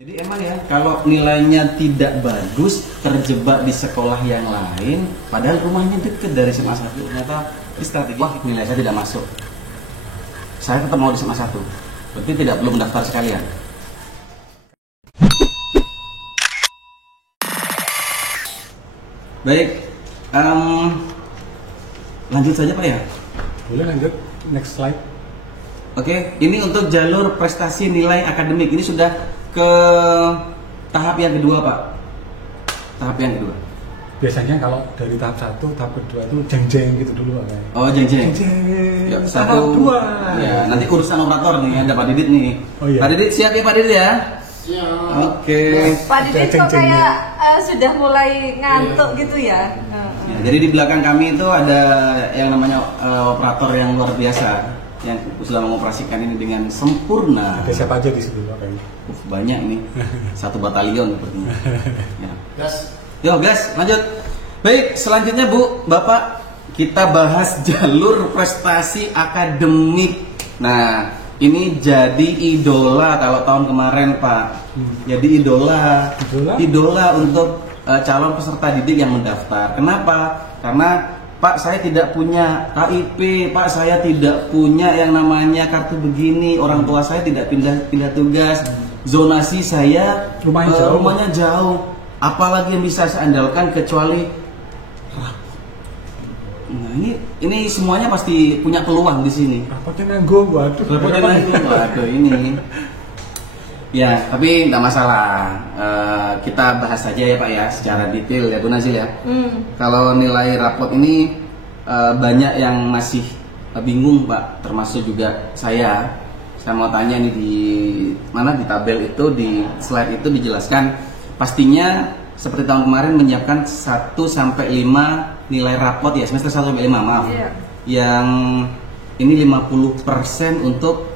Jadi emang ya, kalau nilainya tidak bagus, terjebak di sekolah yang lain, padahal rumahnya deket dari SMA 1, ternyata strategi, wah nilai saya tidak masuk. Saya tetap mau di SMA 1, berarti tidak perlu mendaftar sekalian. Baik, lanjut saja Pak ya? Boleh lanjut, next slide. Oke, ini untuk jalur prestasi nilai akademik, ini sudah ke tahap yang kedua Pak. Tahap yang kedua. Biasanya kalau dari tahap 1, tahap kedua itu jeng-jeng gitu dulu Pak. Oh jeng-jeng. Jeng-jeng. Ya, Tahap 2. Ya, nanti urusan operator nih, ada Pak Didit nih. Oh, iya. Pak Didit siap ya Pak Didit ya? Siap. Oke. Pak Didit kok kayak sudah mulai ngantuk gitu ya? Ya, jadi di belakang kami itu ada yang namanya operator yang luar biasa yang sudah mengoperasikan ini dengan sempurna. Ada siapa aja di situ Pak? Banyak nih, satu batalion sepertinya. Ya. Gas. Yo gas, lanjut. Baik, selanjutnya Bu, Bapak, kita bahas jalur prestasi akademik. Nah, ini jadi idola kalau tahun kemarin Pak. Jadi idola untuk calon peserta didik yang mendaftar. Kenapa? Karena Pak saya tidak punya KIP, Pak saya tidak punya yang namanya kartu begini, orang tua saya tidak pindah tugas, zonasi saya rumahnya jauh. Apalagi yang bisa saya andalkan kecuali rapot. Nah ini semuanya pasti punya peluang di sini. Rapotnya nanggung, waduh. Rapotnya nanggung, waduh ini. Ya, tapi tidak masalah. Kita bahas saja ya Pak ya, secara detail ya Bu Nazil ya. Kalau nilai rapot ini banyak yang masih bingung Pak, termasuk juga saya. Saya mau tanya nih di mana di tabel itu, di slide itu dijelaskan. Pastinya seperti tahun kemarin menyiapkan 1 sampai 5 nilai rapot ya, semester 1 sampai 5 maaf. Iya. Yang ini 50% untuk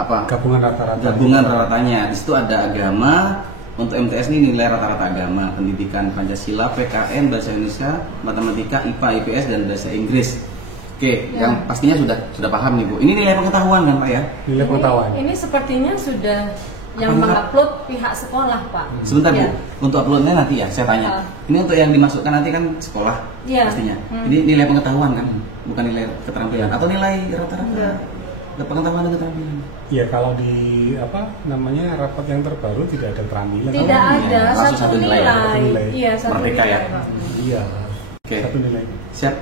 Gabungan rata-rata. Gabungan rata-ratanya. Di situ ada agama. Untuk MTS ini nilai rata-rata agama, pendidikan Pancasila, PKN, bahasa Indonesia, matematika, IPA, IPS dan bahasa Inggris. Oke, Ya. yang pastinya sudah paham nih Bu. Ini nilai pengetahuan kan Pak ya? Nilai pengetahuan. Ini sepertinya sudah yang mengupload pihak sekolah Pak. Sebentar Ya. Bu, untuk uploadnya nanti ya saya tanya. Ini untuk yang dimasukkan nanti kan sekolah Ya. pastinya. Ini nilai pengetahuan kan, bukan nilai keterampilan atau nilai rata-rata pengetahuan dan keterampilan. Iya, kalau di rapot yang terbaru tidak ada keterampilan. Tidak Oh, ada, iya. Langsung satu satu nilai. nilai. Iya, satu Merdeka nilai, ya? Pak. Iya. Oke. Satu nilai. Siap.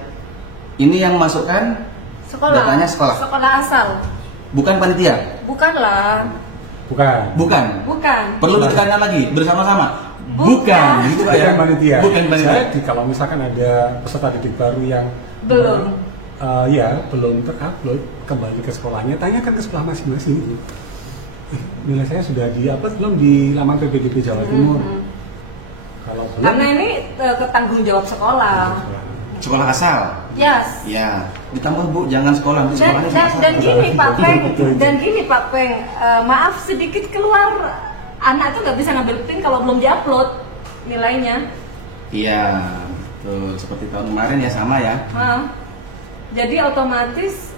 Ini yang masukkan Sekolah. datanya sekolah. Sekolah asal. Bukan panitia. Bukanlah. Bukan. Bukan. Perlu ditekankan lagi bersama-sama. Bukan. Gitu Pak ya. Bukan panitia. Bukan panitia. Kalau misalkan ada peserta didik baru yang Belum. belum terupload, kembali ke sekolahnya, tanyakan ke sekolah masing-masing itu. Nilai saya sudah di-upload belum di laman PPDB Jawa Timur? Kalau belum, Karena ini ketanggung jawab sekolah. Sekolah asal. Yes. Ya, ditambah Bu, jangan sekolah. Nanti sekolahnya Dan gini Pak Peng, maaf sedikit keluar, anak tuh nggak bisa ngambil PIN kalau belum diupload nilainya. Iya, betul. Seperti tahun kemarin ya sama ya. Jadi otomatis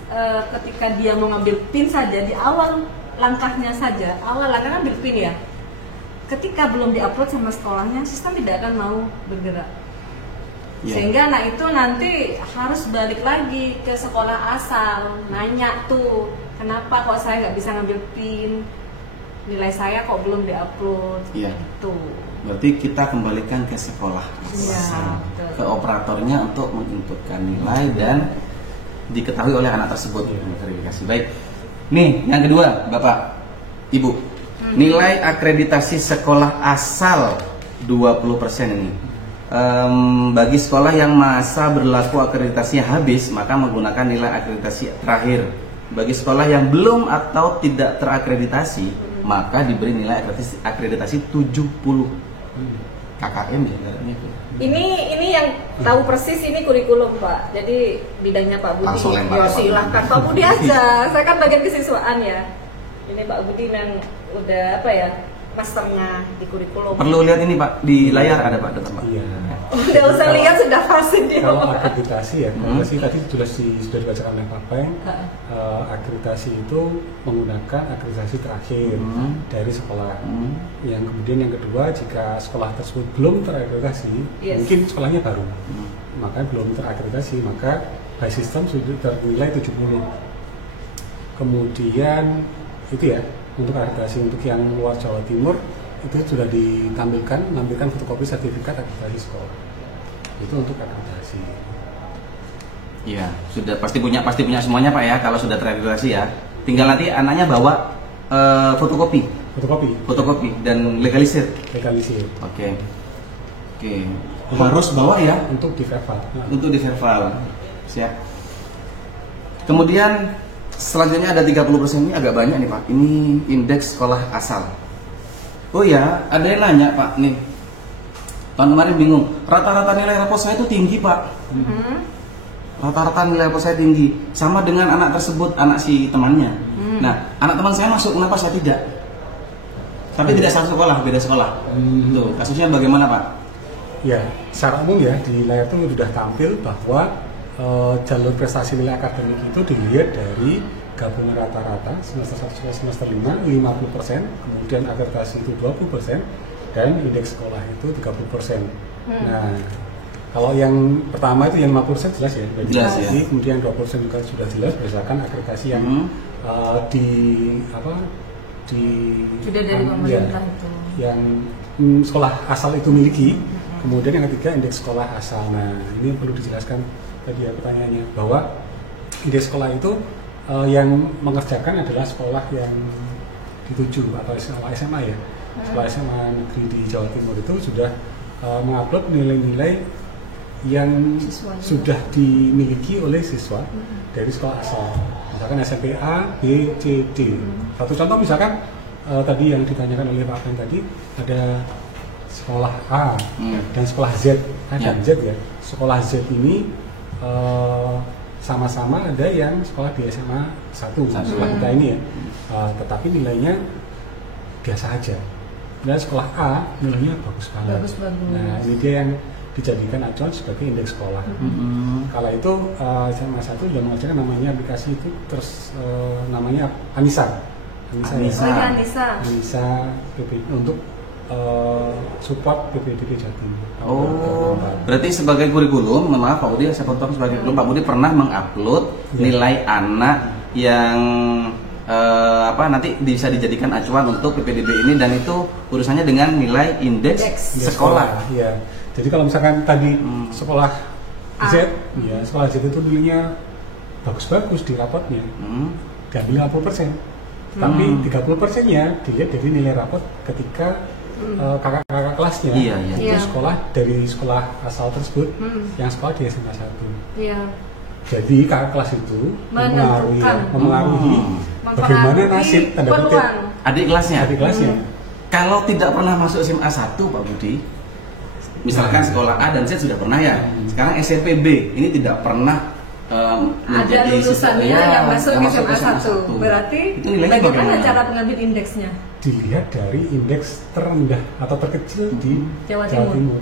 ketika dia mau ngambil PIN saja di awal langkahnya saja, awal langkah ngambil PIN ya. Ketika belum diupload sama sekolahnya, sistem tidak akan mau bergerak. Ya. Sehingga anak itu nanti harus balik lagi ke sekolah asal, nanya tuh, kenapa kok saya nggak bisa ngambil PIN, nilai saya kok belum diupload. Iya. Tuh. Berarti kita kembalikan ke sekolah Iya, asal, betul. ke operatornya untuk menginputkan nilai dan diketahui oleh anak tersebut. Verifikasi. Baik. Nih, yang kedua, Bapak, Ibu. Nilai akreditasi sekolah asal 20% ini. Bagi sekolah yang masa berlaku akreditasinya habis, maka menggunakan nilai akreditasi terakhir. Bagi sekolah yang belum atau tidak terakreditasi, maka diberi nilai akreditasi 70 KKM ya. Ini yang tahu persis ini kurikulum Pak. Jadi bidangnya Pak Budi. Langsung lempar, Ya, Pak. silahkan Pak Budi aja. Saya kan bagian kesiswaan ya. Ini Pak Budi yang udah masternya di kurikulum. Perlu lihat ini Pak, di layar ada Pak, Dokter Pak. Iya. Udah usah lihat, sudah pasti dia. Kalau akreditasi ya, akreditasi tadi sudah dibacakan oleh Pak Peng. Akreditasi itu menggunakan akreditasi terakhir dari sekolah. Yang kemudian yang kedua, jika sekolah tersebut belum terakreditasi, mungkin sekolahnya baru, maka belum terakreditasi, maka by system sudah ternilai 70. Kemudian itu ya, untuk akreditasi untuk yang luar Jawa Timur itu sudah menampilkan fotokopi sertifikat akreditasi sekolah. Itu untuk akreditasi. Iya, sudah pasti punya semuanya Pak ya kalau sudah terakreditasi ya. Tinggal nanti anaknya bawa fotokopi dan legalisir. Oke. Harus bawa ya untuk di verbal. Untuk di verbal. Siap. Kemudian selanjutnya ada 30% ini agak banyak nih Pak. Ini indeks sekolah asal. Oh ya, ada yang nanya Pak nih. Tahun kemarin bingung. Rata-rata nilai rapor saya itu tinggi Pak. Rata-rata nilai rapor saya tinggi. Sama dengan anak tersebut, anak si temannya. Nah, anak teman saya masuk, kenapa saya tidak? Tapi tidak satu sekolah, beda sekolah. Tuh, kasusnya bagaimana Pak? Ya, secara umum ya di layar itu sudah tampil bahwa jalur prestasi nilai akademik itu dilihat dari gabungan rata-rata semester 1 sampai semester 5 50%, kemudian akreditasi itu 20%, dan indeks sekolah itu 30%. Nah, kalau yang pertama itu yang 50% jelas ya, jelas ya. Kemudian 20% juga sudah jelas berdasarkan akreditasi yang sudah dari pemerintah itu. Yang sekolah asal itu miliki. Kemudian yang ketiga indeks sekolah asal. Nah, ini perlu dijelaskan tadi ya pertanyaannya, bahwa indeks sekolah itu yang mengerjakan adalah sekolah yang dituju atau sekolah SMA ya. Sekolah SMA negeri di Jawa Timur itu sudah mengupload nilai-nilai yang sudah dimiliki oleh siswa dari sekolah asal. Misalkan SMP A, B, C, D. Satu contoh misalkan tadi yang ditanyakan oleh Pak Ben tadi, ada sekolah A dan sekolah Z. A dan Z ya. Sekolah Z ini sama-sama ada yang sekolah di SMA 1 sekolah kita ini ya, tetapi nilainya biasa aja. Dan sekolah A nilainya bagus banget. Nah, ini dia yang dijadikan acuan sebagai indeks sekolah. Kala itu SMA 1 sudah mengerjakan namanya aplikasi itu, terus namanya Anissa PPD untuk support PPDB Jatim. Berarti sebagai kurikulum, maaf Pak Budi, saya potong sebagai kurikulum, Pak Budi pernah mengupload nilai anak yang nanti bisa dijadikan acuan untuk PPDB ini, dan itu urusannya dengan nilai indeks sekolah. Iya. Jadi kalau misalkan tadi sekolah Z, ya sekolah Z itu nilainya bagus-bagus di rapotnya, diambil 50%. Tapi 30%-nya dilihat dari nilai rapot ketika kakak-kakak kelasnya itu sekolah dari sekolah asal tersebut yang sekolah di SMA 1. Jadi kakak kelas itu memengaruhi bagaimana nasib tanda kutip adik kelasnya. Kalau tidak pernah masuk SMA 1 Pak Budi, misalkan sekolah A dan Z sudah pernah ya, sekarang SMP B ini tidak pernah ada lulusannya yang masuk SMA 1. Berarti bagaimana cara pengambil indeksnya? Dilihat dari indeks terendah atau terkecil di Jawa Timur.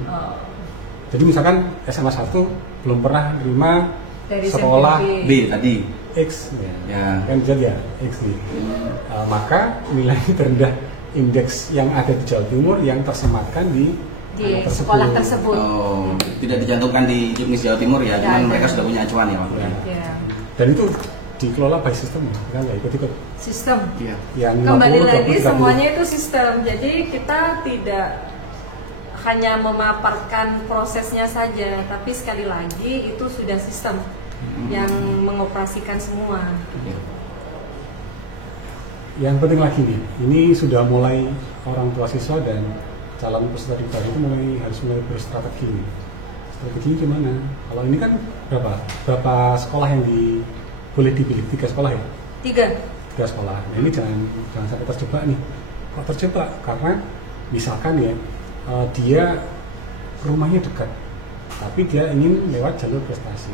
Jadi misalkan SMA 1 belum pernah terima dari sekolah B tadi X kan Z ya X nih. Maka nilai terendah indeks yang ada di Jawa Timur yang tersematkan di sekolah tersebut. Tidak dicantumkan di Juknis Jawa Timur ya, cuman mereka sudah punya acuan ya Pak. Dan itu dikelola by sistem, kan ya ikut-ikut sistem. Yang kembali lagi semuanya itu sistem. Jadi kita tidak hanya memaparkan prosesnya saja, tapi sekali lagi itu sudah sistem yang mengoperasikan semua. Yang penting lagi nih, ini sudah mulai orang tua siswa dan calon peserta didik itu harus mulai berstrategi. Strateginya gimana? Kalau ini kan berapa sekolah yang boleh dipilih? 3 sekolah ya? 3 sekolah. Nah ini jangan sampai terjebak nih. Kok terjebak? Karena misalkan ya dia rumahnya dekat, tapi dia ingin lewat jalur prestasi.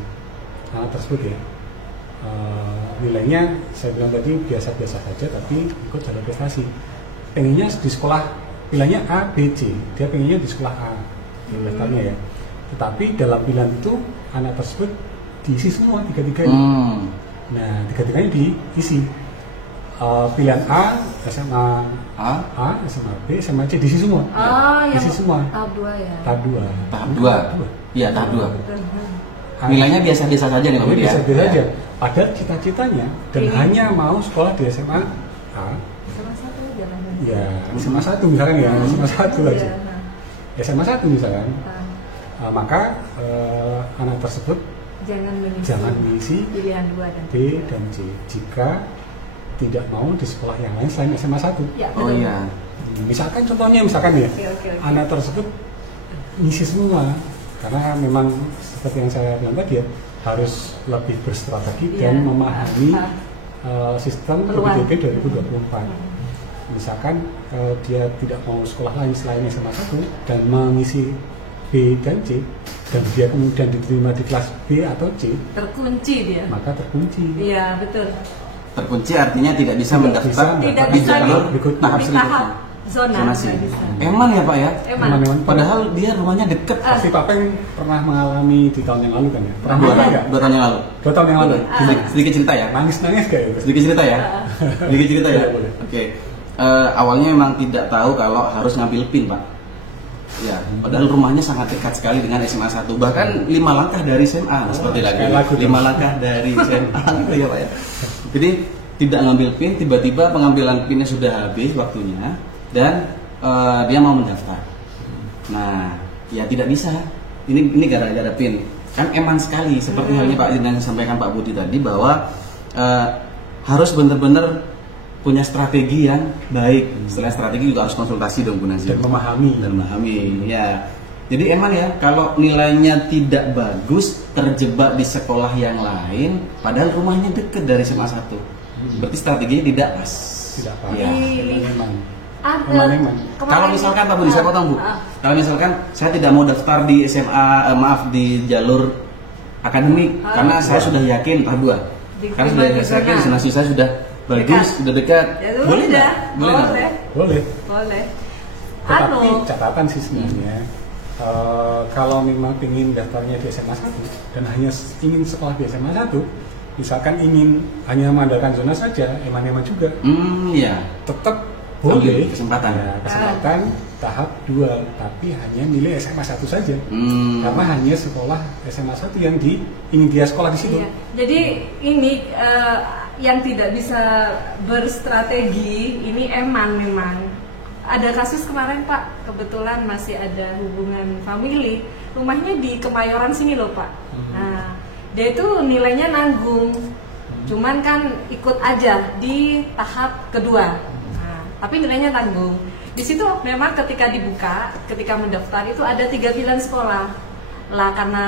Nah tersebut ya nilainya saya bilang tadi biasa-biasa saja, tapi ikut jalur prestasi. Pengennya di sekolah pilihannya A, B, C. Dia pengennya di sekolah A daftarnya ya. Tetapi dalam pilihan itu anak tersebut diisi semua tiga-tiganya. Nah, tiga-tiganya diisi. Pilihan A, SMA A, SMA B, SMA C diisi semua. Diisi semua. Tahap 2 ya. Tahap 2. Tahap 2. Iya, tahap 2. Nilainya biasa-biasa saja nih Pak Budi ya. Biasa-biasa saja. Padahal cita-citanya dan hanya mau sekolah di SMA A. SMA 1 jalannya. Ya, SMA 1 misalkan ya, SMA 1 aja. SMA 1 misalkan. Maka anak tersebut jangan mengisi pilihan 2 dan B dan C jika tidak mau di sekolah yang lain selain SMA 1. Ya, Oh iya. Misalkan contohnya ya, Oke. anak tersebut ngisi semua karena memang seperti yang saya bilang tadi ya, harus lebih berstrategi dan memahami sistem PDB 2024. Misalkan dia tidak mau sekolah lain selain SMA 1 dan mengisi B dan C dan dia kemudian diterima di kelas B atau C, terkunci dia. maka terkunci. Iya, betul. Terkunci artinya tidak bisa mendaftar Tidak di bisa jalur di tahap tahap selanjutnya. zonasi. Zonasi. Emang ya Pak ya? Emang. Padahal dia rumahnya deket. Pasti Pak Peng pernah mengalami di tahun yang lalu kan ya? Pernah mengalami nggak? 2 tahun yang lalu. 2 tahun yang lalu. Sedikit cerita ya. Nangis-nangis kayak gitu. Sedikit cerita ya. Sedikit cerita ya. Boleh. Oke. Awalnya memang tidak tahu kalau harus ngambil PIN Pak. Ya, padahal rumahnya sangat dekat sekali dengan SMA 1. Bahkan 5 langkah dari SMA, seperti lagi. 5 langkah dari SMA gitu ya Pak ya. Jadi tidak ngambil PIN, tiba-tiba pengambilan PIN-nya sudah habis waktunya dan dia mau mendaftar. Nah, ya tidak bisa. Ini gara-gara PIN. Kan eman sekali seperti halnya Pak yang sampaikan Pak Budi tadi bahwa harus benar-benar punya strategi yang baik. Setelah strategi juga harus konsultasi dong Bu Nazir. Dan memahami. Ya. Jadi emang ya kalau nilainya tidak bagus, terjebak di sekolah yang lain, padahal rumahnya dekat dari SMA 1. Berarti strateginya tidak pas. Tidak pas. Ya. Memang. Ada. Kalau misalkan Pak Budi, saya potong Bu. Kalau misalkan saya tidak mau daftar di SMA, di jalur akademik, karena saya sudah yakin tahap 2. Karena sudah saya yakin zonasi saya sudah bagus, sudah dekat. Ya, boleh nggak? Boleh. Tetapi Anu. catatan sih sebenarnya, kalau memang ingin daftarnya di SMA 1 dan hanya ingin sekolah di SMA 1, misalkan ingin hanya mengandalkan zona saja, eman-eman juga, Iya. tetap boleh kesempatan. Ya, kesempatan tahap 2, tapi hanya milih SMA 1 saja. Karena hanya sekolah SMA 1 yang ingin dia sekolah di situ. Iya. Jadi ini yang tidak bisa berstrategi ini eman memang. Ada kasus kemarin Pak, kebetulan masih ada hubungan family, rumahnya di Kemayoran sini loh Pak. Nah, dia itu nilainya nanggung, cuman kan ikut aja di tahap kedua. Nah, tapi nilainya tanggung. Di situ memang ketika dibuka, ketika mendaftar itu ada 3 pilihan sekolah. Lah karena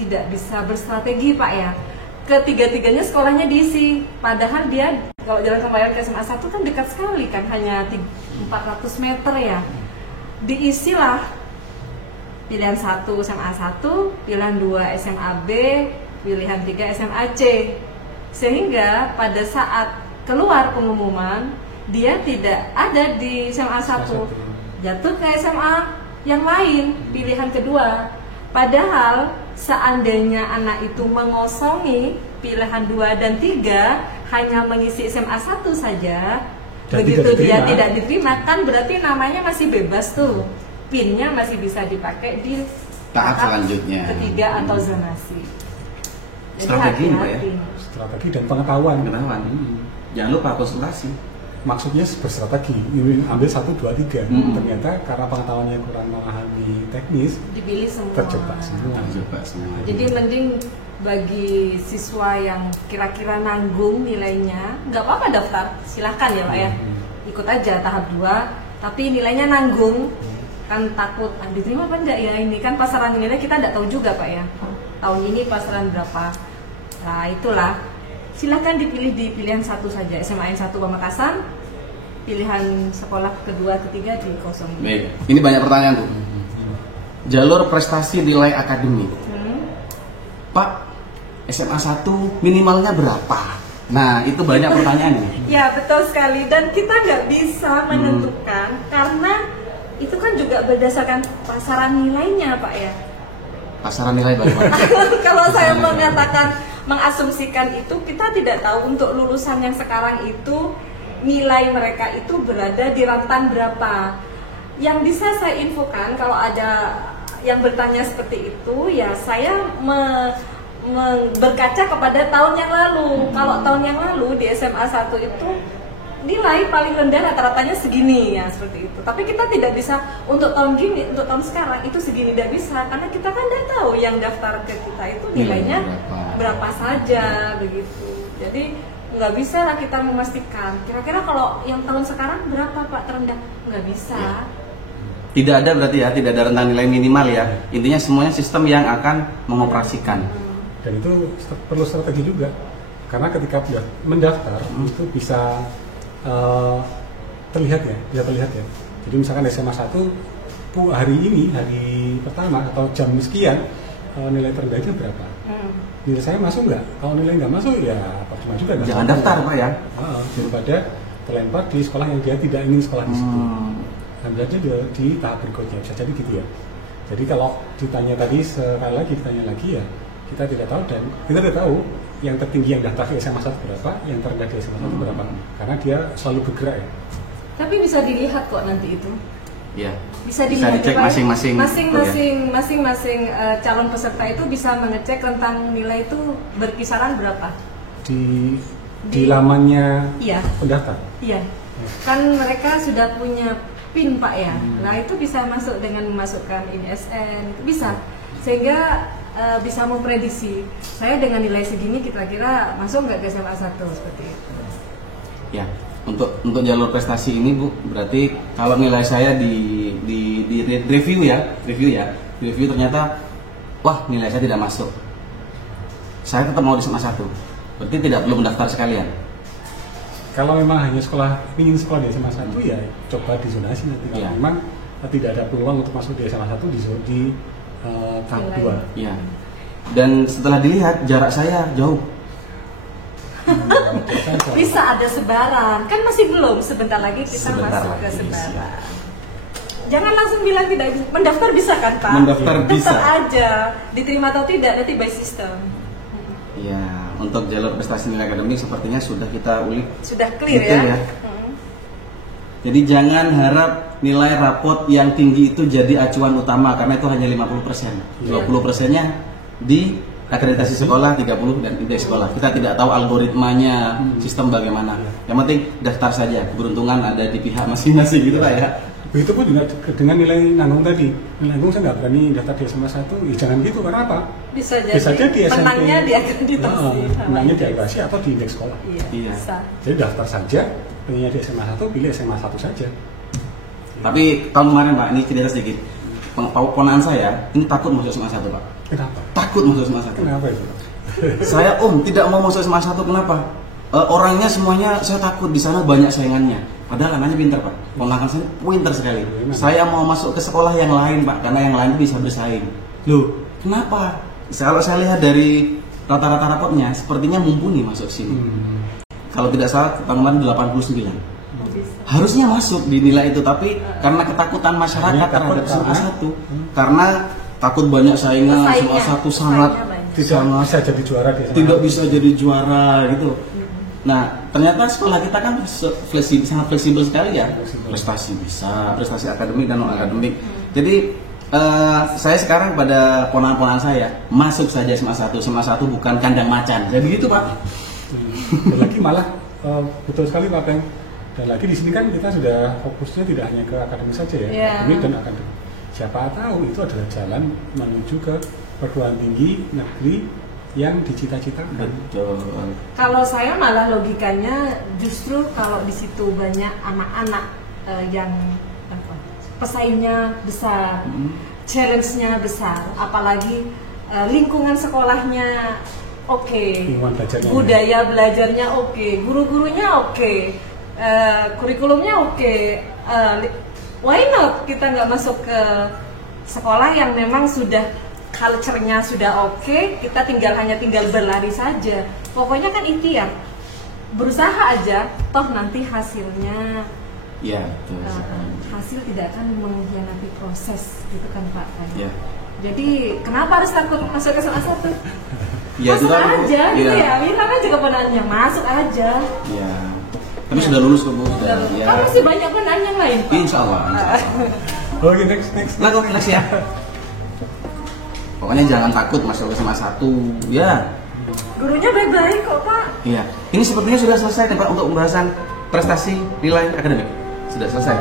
tidak bisa berstrategi Pak ya, ketiga-tiganya sekolahnya diisi. Padahal dia kalau jalan Kemayoran ke SMA 1 kan dekat sekali kan, hanya 400 meter ya. Diisilah pilihan 1 SMA 1, pilihan 2 SMA B, pilihan 3 SMA C. Sehingga pada saat keluar pengumuman, dia tidak ada di SMA 1, jatuh ke SMA yang lain, pilihan kedua. Padahal seandainya anak itu mengosongi pilihan 2 dan 3, hanya mengisi SMA 1 saja, dan begitu dia tidak diterima, kan berarti namanya masih bebas tuh, PIN-nya masih bisa dipakai di tahap selanjutnya, ketiga atau zonasi. Jadi strategi hati-hati. ya? Strategi dan pengetahuan. Jangan lupa konsultasi. Maksudnya berstrategi, ini ambil 1, 2, 3. Ternyata karena pengetahuannya kurang memahami teknis, dipilih semua. Terjebak semua. Jadi mending bagi siswa yang kira-kira nanggung nilainya, nggak apa-apa daftar, silahkan ya Pak ya, ikut aja tahap 2, tapi nilainya nanggung, kan takut diterima apa enggak ya, ini kan pasaran nilai kita nggak tahu juga Pak ya, tahun ini pasaran berapa. Nah itulah, silahkan dipilih di pilihan 1 saja, SMA 1 Pamekasan, pilihan sekolah kedua, ketiga di kosong. Baik, ini banyak pertanyaan Bu. Jalur prestasi nilai akademik, Pak, SMA 1 minimalnya berapa? Nah, itu banyak pertanyaannya. Ya betul sekali, dan kita nggak bisa menentukan karena itu kan juga berdasarkan pasaran nilainya Pak ya. Pasaran nilai bagaimana? Kalau saya mengatakan mengasumsikan itu, kita tidak tahu untuk lulusan yang sekarang itu nilai mereka itu berada di rentan berapa. Yang bisa saya infokan kalau ada yang bertanya seperti itu, ya saya berkaca kepada tahun yang lalu. Kalau tahun yang lalu di SMA 1 itu nilai paling rendah rata-ratanya segini ya, seperti itu. Tapi kita tidak bisa untuk tahun gini, untuk tahun sekarang itu segini, tidak bisa karena kita kan tidak tahu yang daftar ke kita itu nilainya berapa saja begitu. Jadi nggak bisa lah kita memastikan kira-kira kalau yang tahun sekarang berapa Pak terendah, nggak bisa. Tidak ada berarti ya, tidak ada rentang nilai minimal ya. Intinya semuanya sistem yang akan mengoperasikan. Dan itu perlu strategi juga, karena ketika mendaftar itu bisa terlihat ya, bisa terlihat ya. Jadi misalkan SMA 1 hari ini, hari pertama atau jam sekian, nilai terendahnya berapa? Nilai saya masuk nggak? Kalau nilai nggak masuk ya percuma juga. Jangan daftar Pak ya. Daripada terlempar di sekolah yang dia tidak ingin sekolah di situ. Ambil aja di tahap berikutnya, bisa jadi gitu ya. Jadi kalau ditanya tadi, sekali lagi ditanya lagi ya, kita tidak tahu, dan kita tidak tahu yang tertinggi yang daftar ke SMA 1 berapa, yang terendah di SMA 1 berapa, karena dia selalu bergerak ya. Tapi bisa dilihat kok nanti itu. Iya. Bisa dilihat, dicek masing-masing. Masing-masing calon peserta itu bisa mengecek tentang nilai itu berkisaran berapa. Di lamannya iya. pendaftar. Iya. Kan mereka sudah punya PIN Pak ya. Nah itu bisa masuk dengan memasukkan ISN, itu bisa. Sehingga bisa memprediksi saya dengan nilai segini kira-kira masuk nggak ke SMA 1 seperti itu. Ya, untuk jalur prestasi ini Bu, berarti kalau nilai saya di review ternyata wah nilai saya tidak masuk. Saya tetap mau di SMA 1. Berarti tidak perlu mendaftar sekalian. Kalau memang hanya ingin sekolah di SMA 1 ya coba dizonasi nanti. Kalau memang tidak ada peluang untuk masuk di SMA 1 di tahap 2. Iya. Dan setelah dilihat jarak saya jauh. Bisa ada sebaran, kan masih belum, sebentar lagi kita masuk ke sebaran. Jangan langsung bilang tidak, mendaftar bisa kan Pak? Mendaftar bisa. Tetap aja, diterima atau tidak nanti by system. Iya, untuk jalur prestasi nilai akademik sepertinya sudah kita ulik. Sudah clear ya. Jadi jangan harap nilai rapot yang tinggi itu jadi acuan utama, karena itu hanya 50%. 20%-nya di akreditasi sekolah, 30 dan indeks sekolah. Kita tidak tahu algoritmanya, sistem bagaimana. Yang penting daftar saja, keberuntungan ada di pihak masing-masing gitu Pak ya. Begitu pun dengan nilai nanggung tadi. Nilai nanggung saya nggak berani daftar di SMA 1, ya jangan gitu, karena apa? Bisa jadi menangnya di akreditasi. Menangnya di akreditasi atau di indeks sekolah. Iya. Bisa. Jadi daftar saja, pengennya di SMA 1, pilih SMA 1 saja. Tapi tahun kemarin Pak, ini cerita sedikit. Ponakan saya, ini takut masuk SMA 1 Pak. Kenapa? Takut masuk SMA 1. Kenapa itu? Saya tidak mau masuk SMA 1, kenapa? Orangnya semuanya saya takut, di sana banyak saingannya. Padahal anaknya pintar Pak, ponakan saya pintar sekali. Saya mau masuk ke sekolah yang lain Pak, karena yang lain bisa bersaing. Loh, kenapa? Kalau saya lihat dari rata-rata rapotnya, sepertinya mumpuni masuk sini. Kalau tidak salah, tahun kemarin 89. Harusnya masuk di nilai itu, tapi karena ketakutan masyarakat terhadap SMA 1, karena takut banyak saingan, SMA 1 sangat tidak bisa jadi juara di SMA 1. Tidak bisa jadi juara gitu. Nah, ternyata sekolah kita kan sangat fleksibel sekali ya. Prestasi bisa, prestasi akademik dan non akademik. Jadi saya sekarang pada ponakan-ponakan saya masuk saja SMA 1. SMA 1 bukan kandang macan. Jadi gitu Pak. Dan lagi malah betul sekali Pak Peng. Dan lagi di sini kan kita sudah fokusnya tidak hanya ke akademik saja ya, akademik dan akademik. Siapa tahu itu adalah jalan menuju ke perguruan tinggi negeri yang dicita-citakan. Betul. Kalau saya malah logikanya justru kalau di situ banyak anak-anak yang pesaingnya besar, challenge-nya besar, apalagi lingkungan sekolahnya oke, budaya belajarnya oke, guru-gurunya oke, kurikulumnya oke, why not kita nggak masuk ke sekolah yang memang sudah culture-nya sudah oke, kita hanya tinggal berlari saja. Pokoknya kan ikhtiar. berusaha aja, toh nanti hasilnya Ya, betul. hasil tidak akan mengkhianati proses, gitu kan Pak. Ya. Jadi kenapa harus takut masuk ke SMA 1? Ya, Masuk itu kan, aja gitu ya. ya, bilang aja keponakannya, masuk aja. Ya. Tapi sudah lulus kok Bu, sudah. Ya. Kan masih banyak penanya yang lain Pak. Insya Allah. Oke, next. Nah, kok next ya. Pokoknya jangan takut masuk ke SMA 1. Ya. Gurunya baik-baik kok Pak. Iya. Ini sepertinya sudah selesai nih Pak untuk pembahasan prestasi nilai akademik. Sudah selesai.